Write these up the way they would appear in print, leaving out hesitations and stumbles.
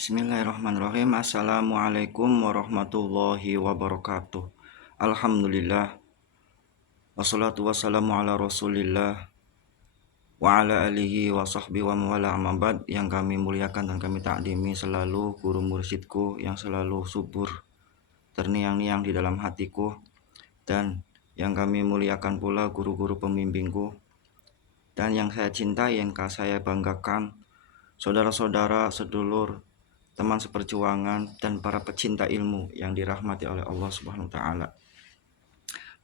Bismillahirrahmanirrahim. Assalamualaikum warahmatullahi wabarakatuh. Alhamdulillah. Wassalatu wassalamu ala rasulillah wa ala alihi wa sahbihi wa mawala amabad. Yang kami muliakan dan kami takdimi selalu guru mursyidku yang selalu subur terniang-niang di dalam hatiku, dan yang kami muliakan pula guru-guru pembimbingku, dan yang saya cintai, yang saya banggakan, saudara-saudara, sedulur, teman seperjuangan, dan para pecinta ilmu yang dirahmati oleh Allah Subhanahu wa taala.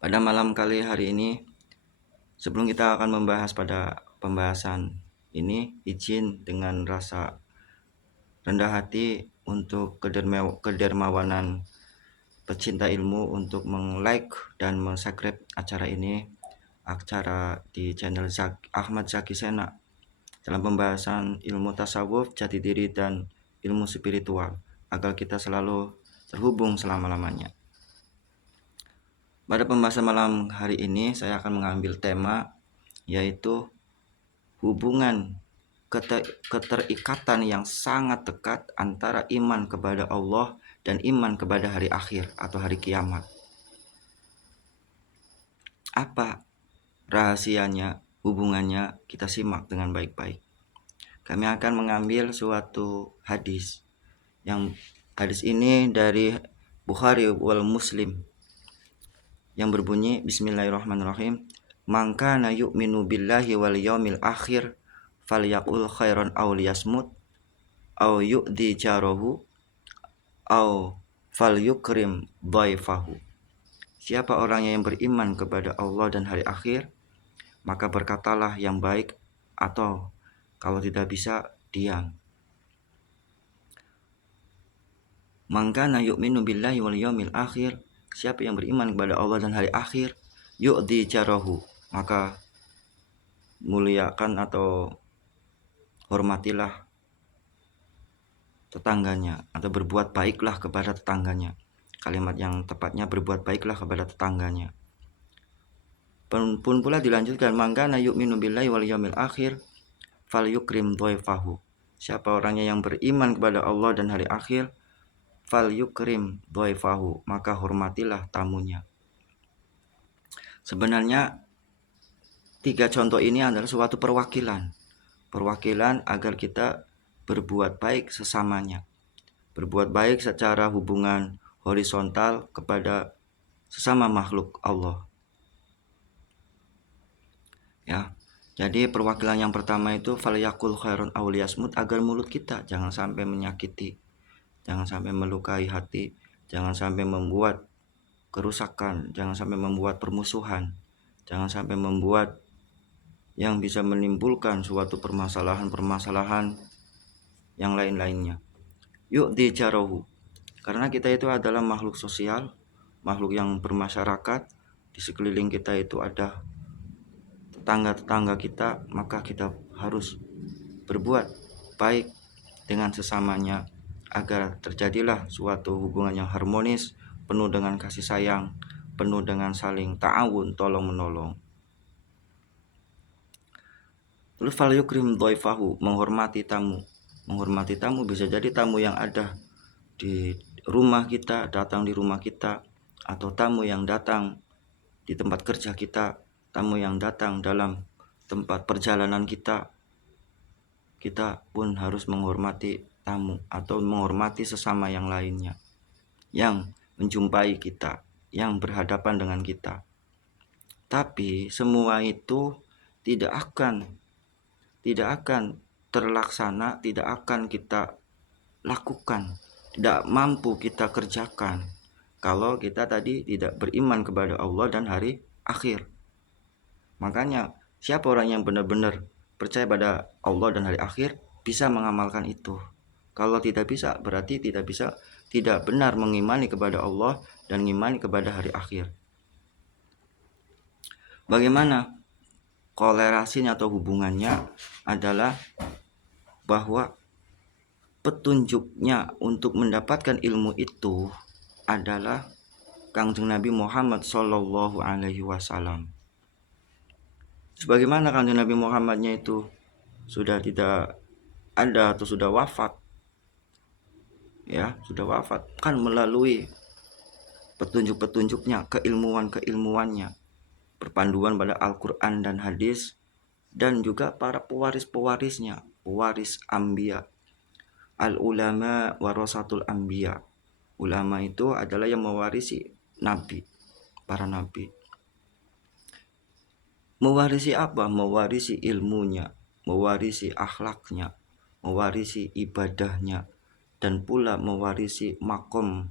Pada malam kali hari ini, sebelum kita akan membahas pada pembahasan ini, izin dengan rasa rendah hati untuk kedermawanan pecinta ilmu untuk meng-like dan meng-subscribe acara ini, acara di channel Ahmad Zaki Sena, dalam pembahasan ilmu tasawuf, jati diri, dan ilmu spiritual, agar kita selalu terhubung selama-lamanya. Pada pembahasan malam hari ini, saya akan mengambil tema, yaitu hubungan keterikatan yang sangat dekat antara iman kepada Allah dan iman kepada hari akhir atau hari kiamat. Apa rahasianya, hubungannya? Kita simak dengan baik-baik. Kami akan mengambil suatu hadis, yang hadis ini dari Bukhari wal Muslim, yang berbunyi Bismillahirrahmanirrahim. Man kana yu'minu billahi wal yaumil akhir falyaqul khairan aw liyasmut aw yu'di jarahu aw falyukrim dhaifahu. Siapa orangnya yang beriman kepada Allah dan hari akhir, maka berkatalah yang baik, atau kalau tidak bisa, diam. Man kana yu'minu billahi wal yaumil akhir, siapa yang beriman kepada Allah dan hari akhir, yu'di jarahu, maka muliakan atau hormatilah tetangganya, atau berbuat baiklah kepada tetangganya. Kalimat yang tepatnya berbuat baiklah kepada tetangganya. Pun pula dilanjutkan, man kana yu'minu billahi wal yaumil akhir falyukrim dhaifahu. Siapa orangnya yang beriman kepada Allah dan hari akhir, falyukrim dhaifahu, maka hormatilah tamunya. Sebenarnya 3 contoh ini adalah suatu perwakilan agar kita berbuat baik sesamanya, berbuat baik secara hubungan horizontal kepada sesama makhluk Allah. Ya, jadi perwakilan yang pertama itu falyakul khairan aw liyasmut, agar mulut kita jangan sampai menyakiti, jangan sampai melukai hati, jangan sampai membuat kerusakan, jangan sampai membuat permusuhan, jangan sampai membuat yang bisa menimbulkan suatu permasalahan yang lain-lainnya. Yu'di jarahu, karena kita itu adalah makhluk sosial, makhluk yang bermasyarakat. Di sekeliling kita itu ada tetangga-tetangga kita, maka kita harus berbuat baik dengan sesamanya agar terjadilah suatu hubungan yang harmonis, penuh dengan kasih sayang, penuh dengan saling ta'awun, tolong menolong. Terus falyukrim dhaifahu, menghormati tamu. Menghormati tamu bisa jadi tamu yang ada di rumah kita, datang di rumah kita, atau tamu yang datang di tempat kerja kita, tamu yang datang dalam tempat perjalanan kita. Kita pun harus menghormati tamu atau menghormati sesama yang lainnya yang menjumpai kita, yang berhadapan dengan kita. Tapi semua itu tidak akan terlaksana, tidak akan kita lakukan, tidak mampu kita kerjakan kalau kita tadi tidak beriman kepada Allah dan hari akhir. Makanya siapa orang yang benar-benar percaya pada Allah dan hari akhir bisa mengamalkan itu. Kalau tidak bisa, berarti tidak benar mengimani kepada Allah dan mengimani kepada hari akhir. Bagaimana kolerasinya atau hubungannya? Adalah bahwa petunjuknya untuk mendapatkan ilmu itu adalah Kangjeng Nabi Muhammad Sallallahu Alaihi Wasallam. Sebagaimana Kangjeng Nabi Muhammadnya itu sudah tidak ada atau sudah wafat, ya, sudah wafat, kan melalui petunjuk-petunjuknya, keilmuannya, perpanduan pada Al-Quran dan hadis, dan juga para pewaris-pewarisnya, pewaris Anbiya. Al-ulama warasatul Anbiya. Ulama itu adalah yang mewarisi nabi, para nabi. Mewarisi apa? Mewarisi ilmunya, mewarisi akhlaknya, mewarisi ibadahnya, dan pula mewarisi makom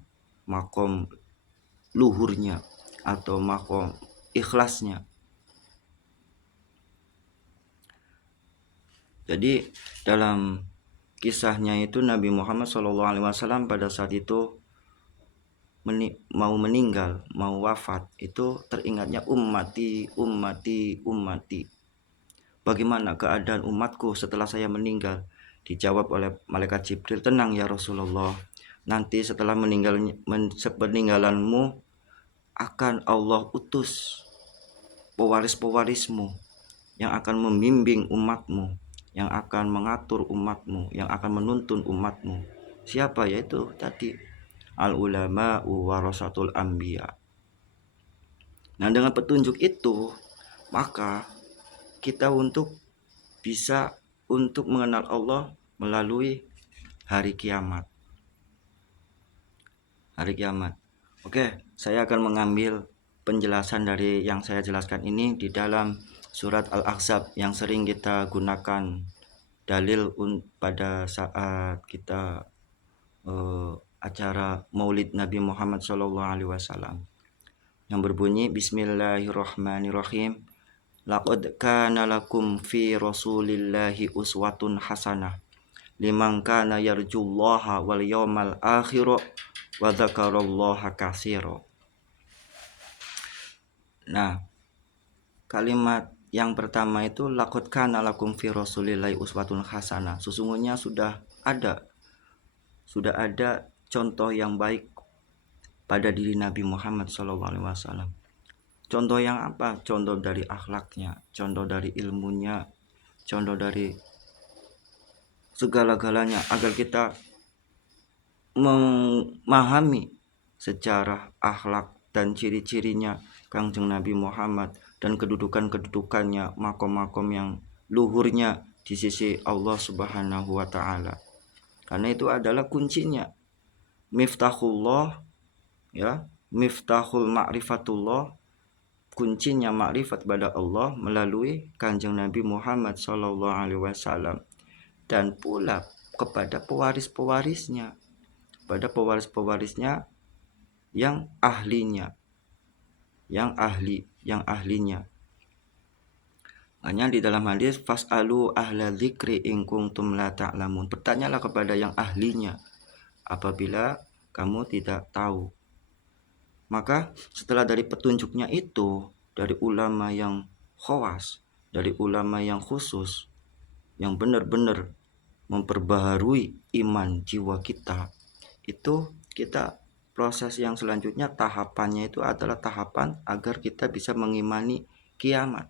luhurnya atau makom ikhlasnya. Jadi dalam kisahnya itu Nabi Muhammad SAW pada saat itu mau meninggal, mau wafat, itu teringatnya ummati, ummati, ummati. Bagaimana keadaan umatku setelah saya meninggal? Dijawab oleh malaikat Jibril, tenang ya Rasulullah. Nanti setelah peninggalanmu akan Allah utus pewaris-pewarismu yang akan membimbing umatmu, yang akan mengatur umatmu, yang akan menuntun umatmu. Siapa? Yaitu tadi al-ulama warasatul anbiya. Nah, dengan petunjuk itu, maka kita bisa untuk mengenal Allah melalui hari kiamat. Hari kiamat. Oke, saya akan mengambil penjelasan dari yang saya jelaskan ini di dalam surat Al-Ahzab yang sering kita gunakan dalil pada saat kita acara Maulid Nabi Muhammad SAW yang berbunyi Bismillahirrahmanirrahim. Laqad kana lakum fi Rasulillahi uswatun hasanah liman kana yarjullaha wal yawmal akhir wa dzakarallaha katsira. Nah, kalimat yang pertama itu laqad kana lakum fi Rasulillahi uswatun hasanah. Sesungguhnya sudah ada contoh yang baik pada diri Nabi Muhammad SAW. Contoh yang apa? Contoh dari akhlaknya, contoh dari ilmunya, contoh dari segala-galanya, agar kita memahami sejarah, akhlak, dan ciri-cirinya Kangjeng Nabi Muhammad dan kedudukannya, makom-makom yang luhurnya di sisi Allah Subhanahu wa Ta'ala. Karena itu adalah kuncinya. Miftahullah, ya, miftahul ma'rifatullah, kuncinya makrifat pada Allah melalui Kanjeng Nabi Muhammad SAW, dan pula kepada pewaris-pewarisnya, pada pewaris-pewarisnya yang ahlinya, yang ahlinya. Hanya di dalam hadis fas'alu ahla dzikri in kuntum la ta'lamun. Bertanyalah kepada yang ahlinya apabila kamu tidak tahu. Maka setelah dari petunjuknya itu, dari ulama yang khawas, dari ulama yang khusus, yang benar-benar memperbaharui iman jiwa kita, itu kita proses yang selanjutnya, tahapannya itu adalah tahapan agar kita bisa mengimani kiamat.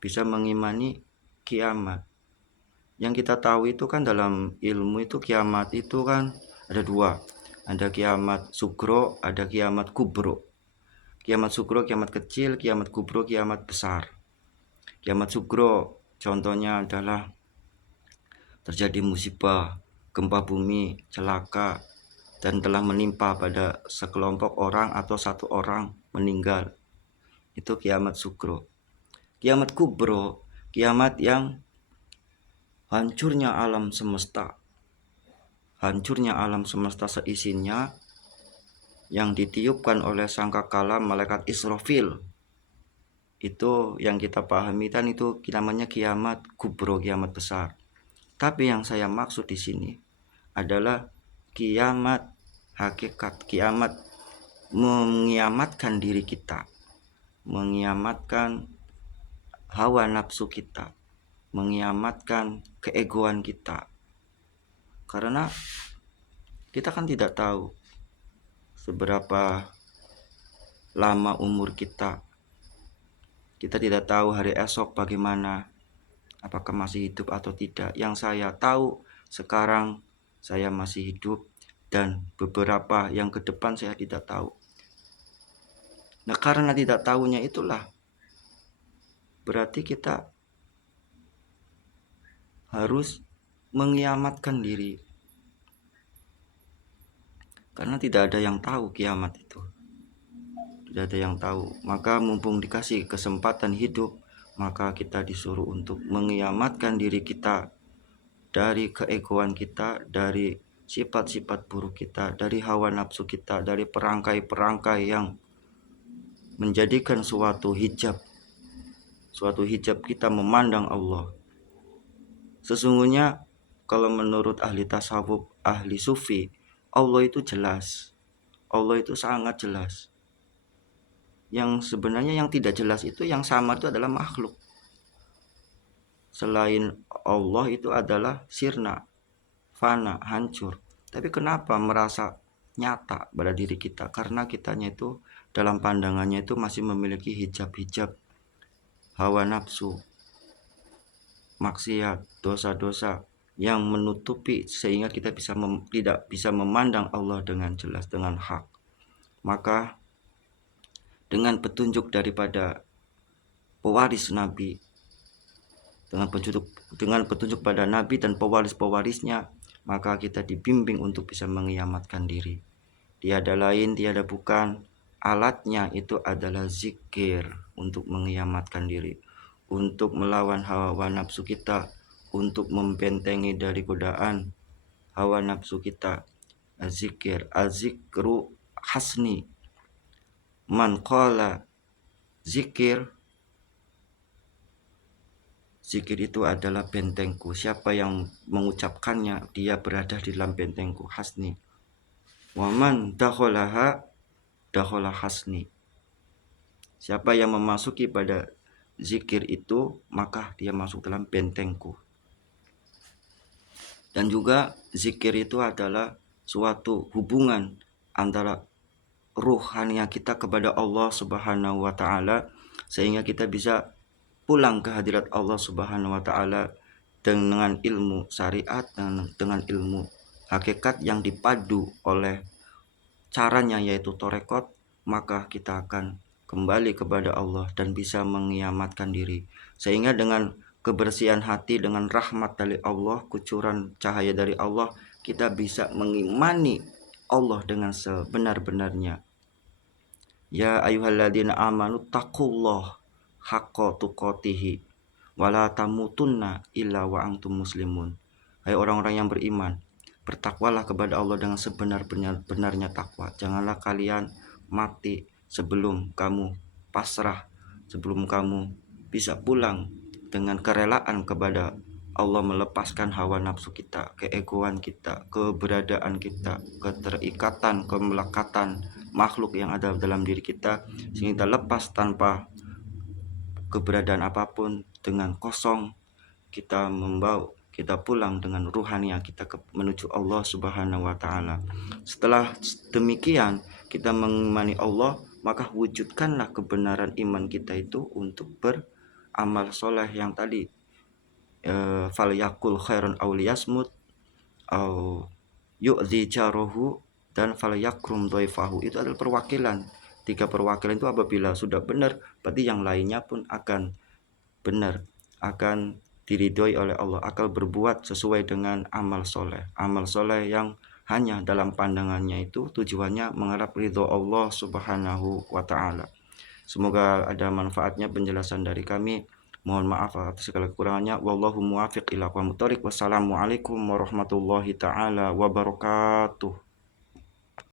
Bisa mengimani kiamat. Yang kita tahu itu kan dalam ilmu itu kiamat itu kan ada dua. Ada kiamat sugro, ada kiamat kubro. Kiamat sugro, kiamat kecil, kiamat kubro, kiamat besar. Kiamat sugro contohnya adalah terjadi musibah, gempa bumi, celaka, dan telah menimpa pada sekelompok orang atau satu orang meninggal. Itu kiamat sugro. Kiamat kubro, kiamat yang hancurnya alam semesta. Hancurnya alam semesta seisinya yang ditiupkan oleh sangkakala malaikat Israfil. Itu yang kita pahami, dan itu namanya kiamat kubro, kiamat besar. Tapi yang saya maksud di sini adalah kiamat hakikat, kiamat mengiamatkan diri kita, mengiamatkan hawa nafsu kita, mengiamatkan keegoan kita. Karena kita kan tidak tahu seberapa lama umur kita. Kita tidak tahu hari esok bagaimana, apakah masih hidup atau tidak. Yang saya tahu sekarang saya masih hidup, dan beberapa yang ke depan saya tidak tahu. Nah, karena tidak tahunya itulah berarti kita harus mengiamatkan diri, karena tidak ada yang tahu kiamat itu. Tidak ada yang tahu. Maka mumpung dikasih kesempatan hidup, maka kita disuruh untuk mengiamatkan diri kita dari keegoan kita, dari sifat-sifat buruk kita, dari hawa nafsu kita, dari perangkai-perangkai yang menjadikan suatu hijab kita memandang Allah. Sesungguhnya kalau menurut ahli tasawuf, ahli sufi, Allah itu jelas. Allah itu sangat jelas. Yang sebenarnya yang tidak jelas itu, yang samar itu adalah makhluk. Selain Allah itu adalah sirna, fana, hancur. Tapi kenapa merasa nyata pada diri kita? Karena kitanya itu dalam pandangannya itu masih memiliki hijab-hijab hawa nafsu, maksiat, dosa-dosa yang menutupi sehingga kita tidak bisa memandang Allah dengan jelas, dengan hak. Maka dengan petunjuk daripada pewaris Nabi, dengan petunjuk pada Nabi dan pewaris-pewarisnya, maka kita dibimbing untuk bisa mengiamatkan diri. Tiada lain, tiada bukan, alatnya itu adalah zikir untuk mengiamatkan diri, untuk melawan hawa nafsu kita, untuk membentengi dari godaan hawa nafsu kita. Zikir, azikru hasni, man qala zikir, zikir itu adalah bentengku. Siapa yang mengucapkannya, dia berada di dalam bentengku. Hasni. Waman dakholaha dakhola hasni. Siapa yang memasuki pada zikir itu, maka dia masuk dalam bentengku. Dan juga zikir itu adalah suatu hubungan antara ruhania kita kepada Allah Subhanahu wa taala, sehingga kita bisa pulang ke hadirat Allah Subhanahu wa taala dengan ilmu syariat dan dengan ilmu hakikat yang dipadu oleh caranya, yaitu torekot. Maka kita akan kembali kepada Allah dan bisa mengiamatkan diri, sehingga dengan kebersihan hati, dengan rahmat dari Allah, kucuran cahaya dari Allah, kita bisa mengimani Allah dengan sebenar-benarnya. Ya ayyuhalladzina amanu taqullah haqqa tuqatihi wala tamutunna illa wa antum muslimun. Hai orang-orang yang beriman, bertakwalah kepada Allah dengan sebenar-benarnya takwa. Janganlah kalian mati sebelum kamu pasrah, sebelum kamu bisa pulang dengan kerelaan kepada Allah, melepaskan hawa nafsu kita, keegoan kita, keberadaan kita, keterikatan, kemelekatan makhluk yang ada dalam diri kita, sehingga kita lepas tanpa keberadaan apapun, dengan kosong kita pulang dengan ruhania kita menuju Allah Subhanahu wa taala. Setelah demikian kita mengimani Allah, maka wujudkanlah kebenaran iman kita itu untuk beramal soleh yang tadi, fal yakul khairan aw liyasmut aw yu'dzi jarahu dan fal yakrum dhaifahu. Itu adalah perwakilan. 3 perwakilan itu apabila sudah benar, berarti yang lainnya pun akan benar, akan diridhoi oleh Allah, akan berbuat sesuai dengan amal soleh yang hanya dalam pandangannya itu tujuannya mengharap ridho Allah Subhanahu wa ta'ala. Semoga ada manfaatnya penjelasan dari kami. Mohon maaf atas segala kekurangannya. Wallahu muwaffiq ila aqwamit thoriq. Wassalamualaikum warahmatullahi taala wabarakatuh.